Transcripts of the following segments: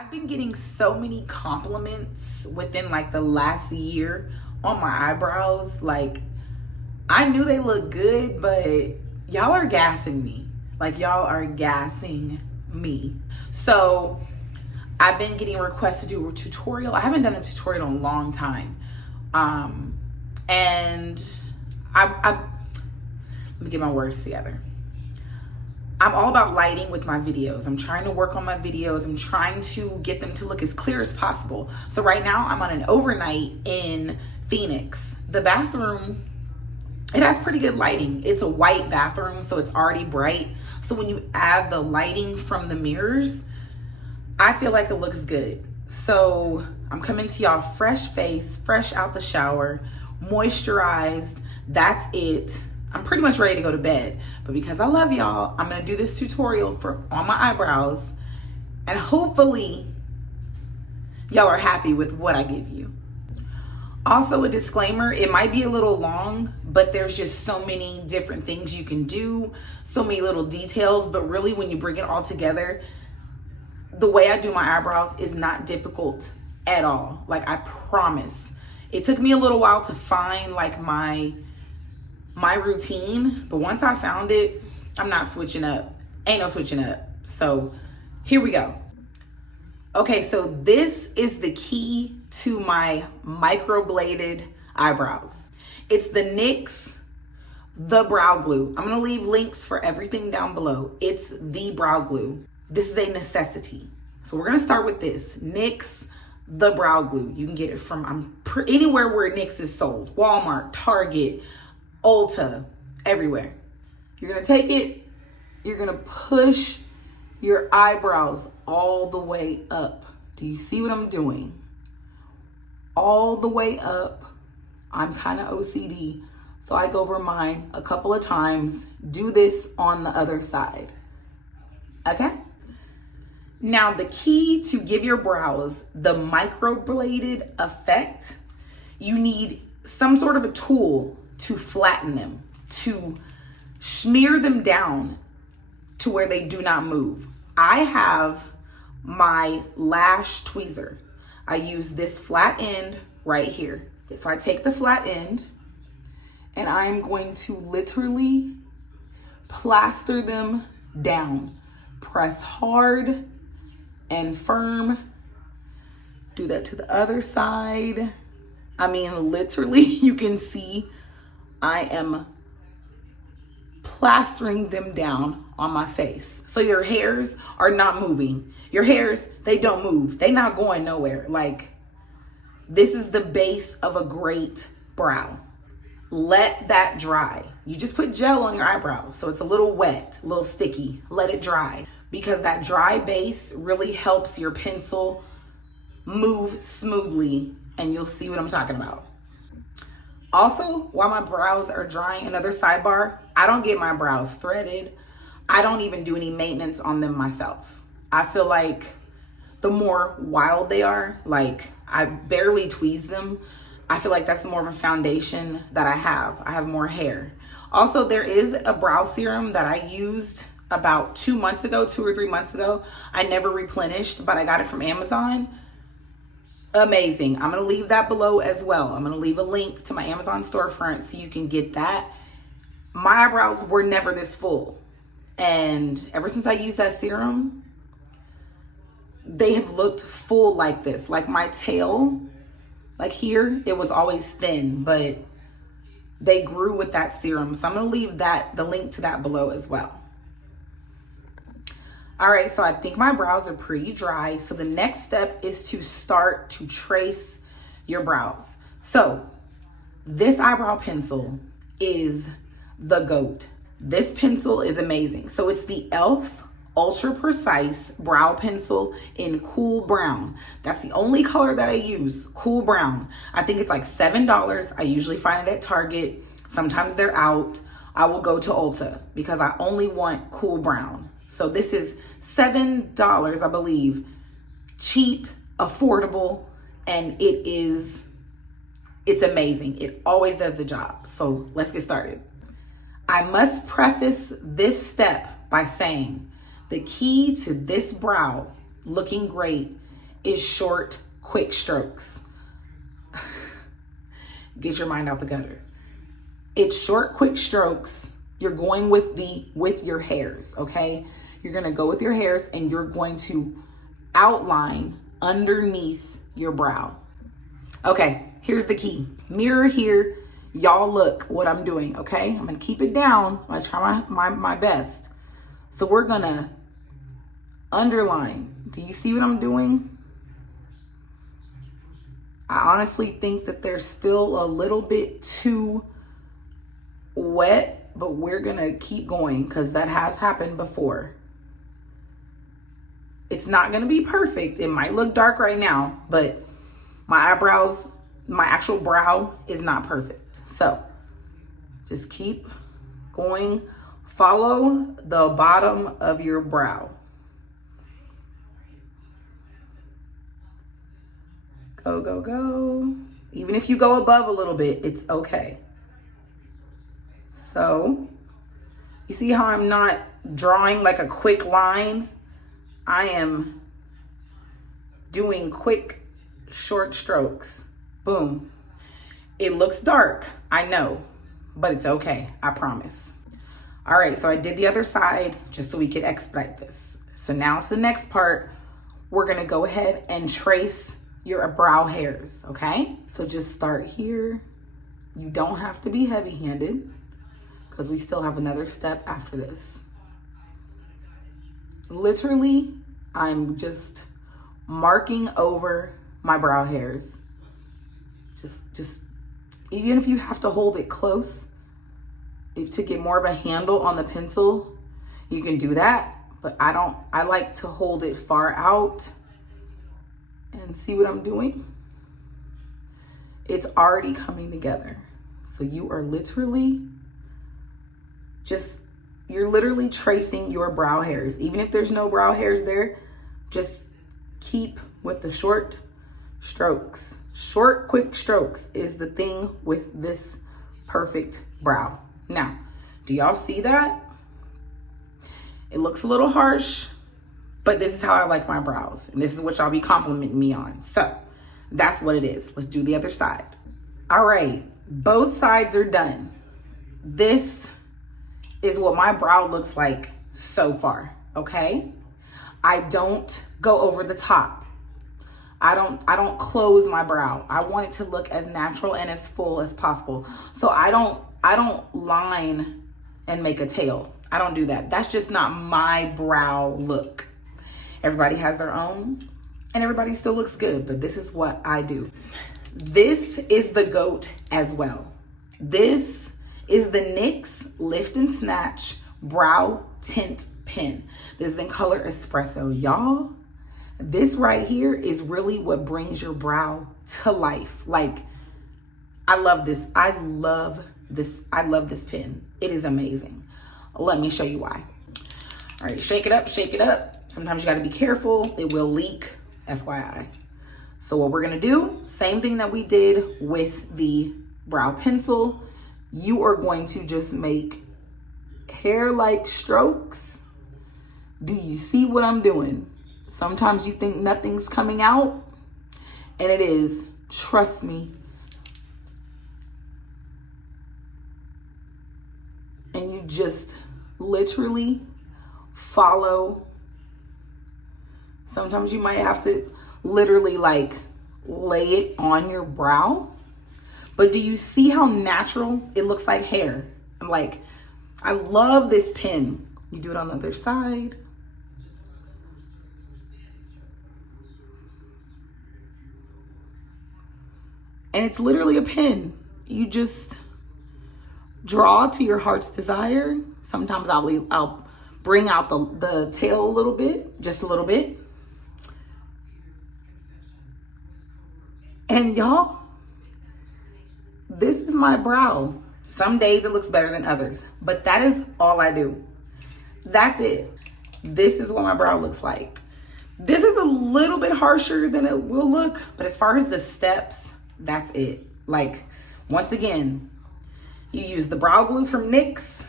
I've been getting so many compliments within like the last year on my eyebrows. Like, I knew they look good, but y'all are gassing me. Like, y'all are gassing me. So I've been getting requests to do a tutorial. I haven't done a tutorial in a long time. And let me get my words together. I'm all about lighting with my videos. I'm trying to work on my videos. I'm trying to get them to look as clear as possible. So right now I'm on an overnight in Phoenix. The bathroom, it has pretty good lighting. It's a white bathroom, so it's already bright. So when you add the lighting from the mirrors, I feel like it looks good. So I'm coming to y'all fresh face, fresh out the shower, moisturized. That's it. I'm pretty much ready to go to bed, but because I love y'all, I'm gonna do this tutorial on my eyebrows, and hopefully y'all are happy with what I give you. Also, a disclaimer, it might be a little long, but there's just so many different things you can do, so many little details, but really when you bring it all together, the way I do my eyebrows is not difficult at all. Like, I promise. It took me a little while to find like my routine, but once I found it, I'm not switching up. Ain't no switching up. So here we go. Okay, so this is the key to my microbladed eyebrows. It's the NYX The Brow Glue. I'm gonna leave links for everything down below. It's the brow glue. This is a necessity. So we're gonna start with this, NYX The Brow Glue. You can get it from anywhere where NYX is sold. Walmart, Target, Ulta, everywhere. You're gonna take it, you're gonna push your eyebrows all the way up. Do you see what I'm doing? All the way up. I'm kind of OCD, so I go over mine a couple of times. Do this on the other side, okay? Now, the key to give your brows the microbladed effect, you need some sort of a tool to flatten them, to smear them down to where they do not move. I have my lash tweezer. I use this flat end right here. So I take the flat end and I'm going to literally plaster them down. Press hard and firm. Do that to the other side. I mean, literally, you can see I am plastering them down on my face. So your hairs are not moving. Your hairs, they don't move. They not going nowhere. Like, this is the base of a great brow. Let that dry. You just put gel on your eyebrows, so it's a little wet, a little sticky. Let it dry, because that dry base really helps your pencil move smoothly, and you'll see what I'm talking about. Also, while my brows are drying, another sidebar, I don't get my brows threaded. I don't even do any maintenance on them myself. I feel like the more wild they are, like I barely tweeze them, I feel like that's more of a foundation that I have. I have more hair. Also, there is a brow serum that I used about 2 months ago, 2 or 3 months ago. I never replenished, but I got it from Amazon. Amazing. I'm gonna leave that below as well. I'm gonna leave a link to my Amazon storefront so you can get that. My eyebrows were never this full. And ever since I used that serum, they have looked full like this. Like my tail, like here, it was always thin, but they grew with that serum. So I'm gonna leave the link to that below as well. All right, so I think my brows are pretty dry. So the next step is to start to trace your brows. So this eyebrow pencil is the GOAT. This pencil is amazing. So it's the e.l.f. Ultra Precise Brow Pencil in Cool Brown. That's the only color that I use, Cool Brown. I think it's like $7. I usually find it at Target. Sometimes they're out. I will go to Ulta because I only want Cool Brown. So this is $7, I believe. Cheap, affordable, and it's amazing. It always does the job. So let's get started. I must preface this step by saying the key to this brow looking great is short, quick strokes. Get your mind out the gutter. It's short, quick strokes. You're going with your hairs, okay? You're gonna go with your hairs and you're going to outline underneath your brow. Okay, here's the key. Mirror here. Y'all look what I'm doing, okay? I'm gonna keep it down. I'm gonna try my best. So we're gonna underline. Do you see what I'm doing? I honestly think that they're still a little bit too wet, but we're gonna keep going because that has happened before. It's not gonna be perfect. It might look dark right now, but my eyebrows, my actual brow is not perfect. So just keep going. Follow the bottom of your brow. Go, go, go. Even if you go above a little bit, it's okay. So you see how I'm not drawing like a quick line? I am doing quick, short strokes. Boom. It looks dark, I know, but it's okay, I promise. All right, so I did the other side just so we could expedite this. So now it's the next part. We're gonna go ahead and trace your brow hairs, okay? So just start here. You don't have to be heavy-handed because we still have another step after this. Literally, I'm just marking over my brow hairs. Just even if you have to hold it close to get more of a handle on the pencil, you can do that. But I like to hold it far out and see what I'm doing. It's already coming together. So you are literally you're literally tracing your brow hairs. Even if there's no brow hairs there, just keep with the short strokes. Short, quick strokes is the thing with this perfect brow. Now, do y'all see that? It looks a little harsh, but this is how I like my brows. And this is what y'all be complimenting me on. So that's what it is. Let's do the other side. All right, both sides are done. This is what my brow looks like so far, okay? I don't go over the top. I don't close my brow. I want it to look as natural and as full as possible. So I don't line and make a tail. I don't do that. That's just not my brow look. Everybody has their own and everybody still looks good, but this is what I do. This is the GOAT as well. This is the NYX Lift and Snatch Brow Tint Pen. This is in color Espresso. Y'all, this right here is really what brings your brow to life. Like, I love this. I love this. I love this pen. It is amazing. Let me show you why. All right, shake it up, shake it up. Sometimes you gotta be careful. It will leak, FYI. So what we're gonna do, same thing that we did with the brow pencil. You are going to just make hair-like strokes. Do you see what I'm doing? Sometimes you think nothing's coming out, and it is. Trust me. And you just literally follow. Sometimes you might have to literally like lay it on your brow. But do you see how natural it looks like hair? I'm like, I love this pen. You do it on the other side. And it's literally a pen. You just draw to your heart's desire. Sometimes I'll bring out the tail a little bit, just a little bit. And y'all, this is my brow. Some days it looks better than others, but that is all I do. That's it. This is what my brow looks like. This is a little bit harsher than it will look, but as far as the steps, that's it. Like, once again, you use the brow glue from NYX.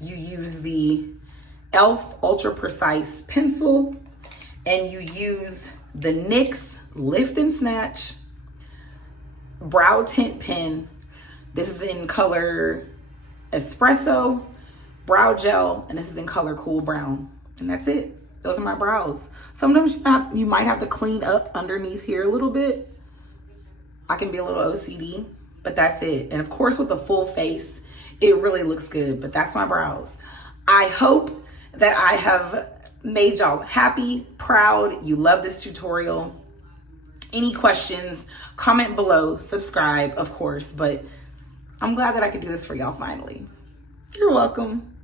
You use the e.l.f. Ultra Precise pencil, and you use the NYX Lift and Snatch Brow Tint Pen. This is in color Espresso, Brow Gel, and this is in color Cool Brown. And that's it. Those are my brows. Sometimes you might have to clean up underneath here a little bit. I can be a little OCD, but that's it. And of course with the full face, it really looks good, but that's my brows. I hope that I have made y'all happy, proud. You love this tutorial. Any questions, comment below, subscribe, of course, but I'm glad that I could do this for y'all finally. You're welcome.